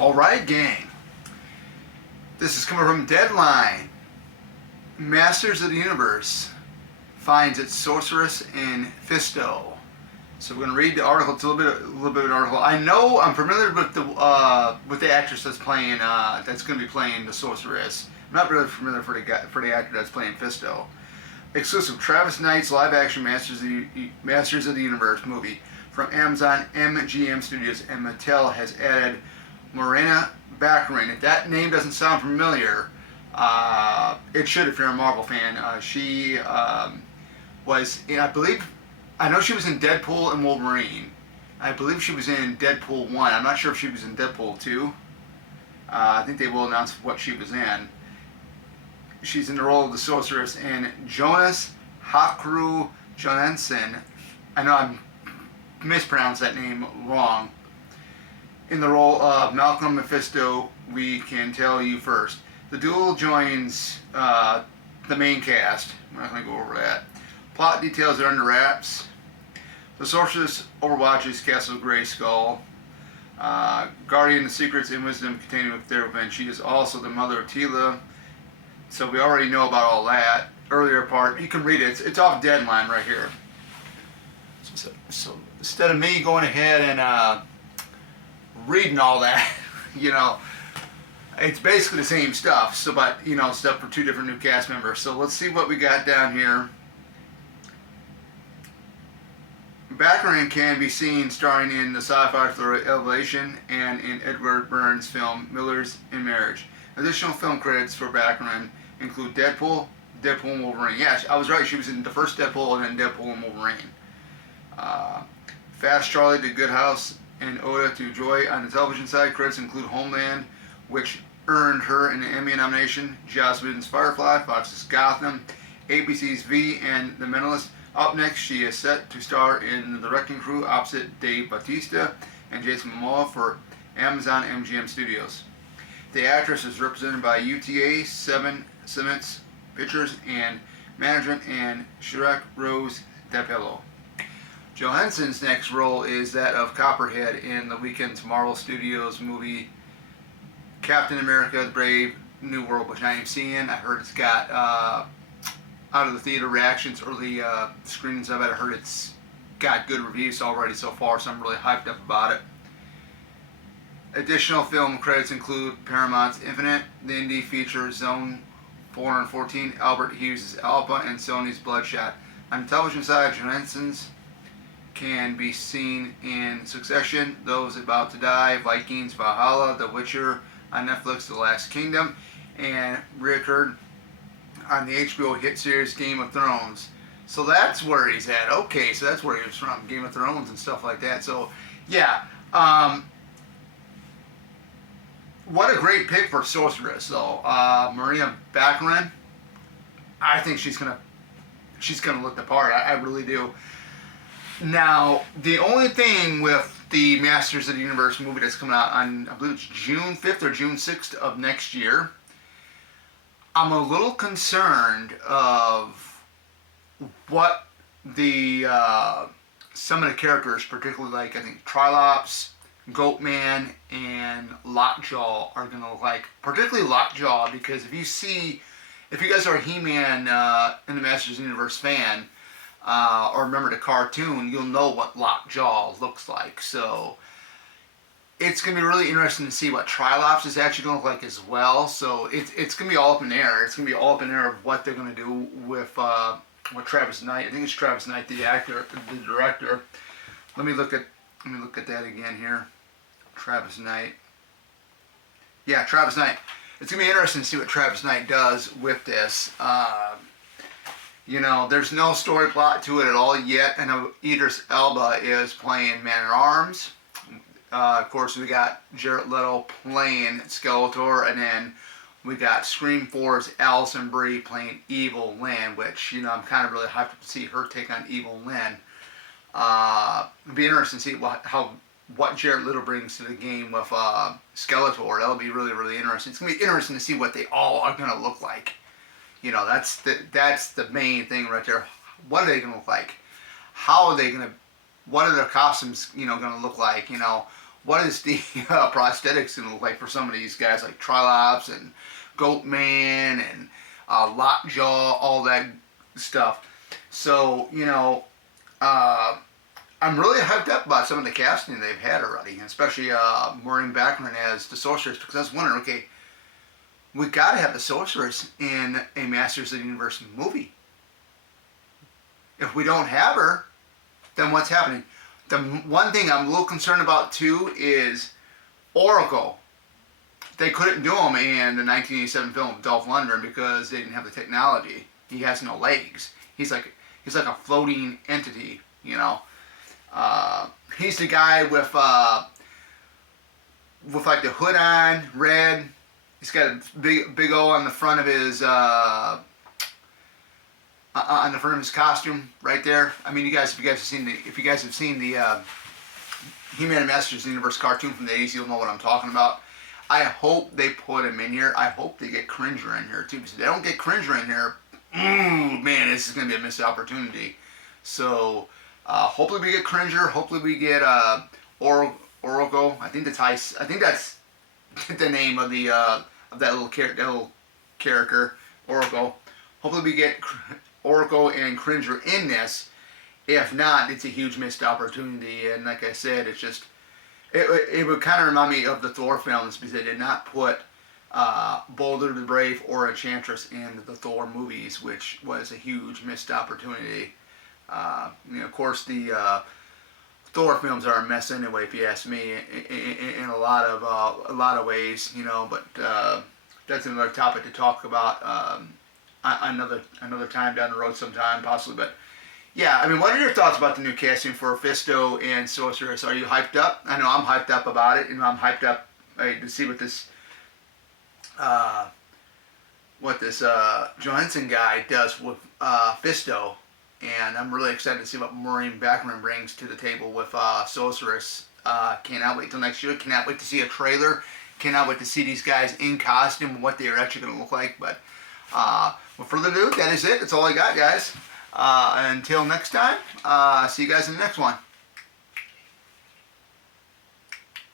Alright, gang. This is coming from Deadline. Masters of the Universe finds its Sorceress in Fisto. So we're going to read the article. It's a little bit of an article. I'm familiar with the actress that's playing, that's going to be playing the Sorceress. I'm not really familiar for the actor that's playing Fisto. Exclusive Travis Knight's live-action Masters of the Universe movie from Amazon MGM Studios, and Mattel has added Morena Baccarin. If that name doesn't sound familiar, it should if you're a Marvel fan. She was in, I know she was in Deadpool and Wolverine. I believe she was in Deadpool 1. I'm not sure if she was in Deadpool 2. I think they will announce what she was in. She's in the role of the Sorceress, and Jonas Hakru Johansen, I know I mispronounced that name wrong, in the role of Malcolm Mephisto. We can tell you first. The duel joins the main cast. We're not going to go over that. Plot details are under wraps. The Sorceress overwatches Castle Grayskull, guardian the secrets and wisdom contained within their event. She is also the mother of Tila. So we already know about all that. Earlier part, you can read it. It's off Deadline right here. So instead of me going ahead and reading all that, it's basically the same stuff. So, but stuff for two different new cast members. So let's see what we got down here. Baccarin can be seen starring in the sci-fi thriller Elevation and in Edward Burns' film Millers in Marriage. Additional film credits for Baccarin include Deadpool and Wolverine. Yeah, I was right. She was in the first Deadpool and then Deadpool and Wolverine. Fast Charlie to Good House and Oda to Joy. On the television side, credits include Homeland, which earned her an Emmy nomination, Joss Whedon's Firefly, Fox's Gotham, ABC's V, and The Mentalist. Up next, she is set to star in The Wrecking Crew opposite Dave Bautista and Jason Momoa for Amazon MGM Studios. The actress is represented by UTA, Simmons Pictures and Management, and Chirac Rose DePello. Johansen's next role is that of Copperhead in the weekend's Marvel Studios movie Captain America: The Brave New World, which I am seeing. I heard it's got, out of the theater reactions, early screenings of it, I heard it's got good reviews already so far, so I'm really hyped up about it. Additional film credits include Paramount's Infinite, the indie feature Zone 414, Albert Hughes' Alpha, and Sony's Bloodshot. On the television side, Johansen's can be seen in Succession, Those About to Die, Vikings, Valhalla, The Witcher on Netflix, The Last Kingdom, and reoccurred on the HBO hit series Game of Thrones. So that's where he's at. Okay, so that's where he was from, Game of Thrones and stuff like that. So, yeah. What a great pick for Sorceress, though. Maria Baccarin, I think she's gonna look the part. I really do. Now, the only thing with the Masters of the Universe movie that's coming out on, I believe it's June 5th or June 6th of next year, I'm a little concerned of what the some of the characters, particularly like I think Trilops, Goatman, and Lockjaw are going to look like. Particularly Lockjaw, because if you guys are a He-Man in the Masters of the Universe fan, or remember the cartoon, you'll know what Lockjaw looks like. So it's going to be really interesting to see what Trilops is actually going to look like as well. So it's going to be all up in the air. It's going to be all up in the air of what they're going to do with Travis Knight. I think it's Travis Knight, the actor, the director. Let me look at that again here. Travis Knight. Yeah, Travis Knight. It's going to be interesting to see what Travis Knight does with this. There's no story plot to it at all yet. I know Idris Elba is playing Man-at-Arms. Of course, we got Jared Leto playing Skeletor, and then we got Scream 4's Alison Brie playing Evil Lynn, which, I'm kind of really hyped to see her take on Evil Lynn. It'll be interesting to see what Jared Leto brings to the game with Skeletor. That'll be really, really interesting. It's going to be interesting to see what they all are going to look like. That's the main thing right there. What are they going to look like? How are they going to, what are their costumes, going to look like? what is the prosthetics going to look like for some of these guys like Trilops and Goatman and Lockjaw, all that stuff. So, I'm really hyped up about some of the casting they've had already, especially Maureen Baccarin as the Sorceress, because I was wondering, okay, we got to have the Sorceress in a Masters of the Universe movie. If we don't have her, then what's happening? The one thing I'm a little concerned about too is Oracle. They couldn't do him in the 1987 film Dolph Lundgren because they didn't have the technology. He has no legs. He's like a floating entity, He's the guy with like the hood on, red. He's got a big O on the front of his costume right there. I mean, if you guys have seen the He-Man and Masters of the Universe cartoon from the 80s, you'll know what I'm talking about. I hope they put him in here. I hope they get Cringer in here too. Because if they don't get Cringer in here, man, this is going to be a missed opportunity. So hopefully we get Cringer. Hopefully we get Oracle. I think that's the name of the that little character, Oracle. Hopefully we get Oracle and Cringer in this. If not, it's a huge missed opportunity. And like I said, it's just it would kind of remind me of the Thor films because they did not put Boulder the Brave or Enchantress in the Thor movies, which was a huge missed opportunity. Of course, the Thor films are a mess anyway, if you ask me, in a lot of ways, But that's another topic to talk about another time down the road, sometime possibly. But yeah, I mean, what are your thoughts about the new casting for Fisto and Sorceress? Are you hyped up? I know I'm hyped up about it, I'm hyped up to see what this Johansson guy does with Fisto. And I'm really excited to see what Maureen Baccarin brings to the table with Sorceress. Cannot wait till next year. Cannot wait to see a trailer. Cannot wait to see these guys in costume and what they're actually going to look like. But without further ado, that is it. That's all I got, guys. Until next time, see you guys in the next one.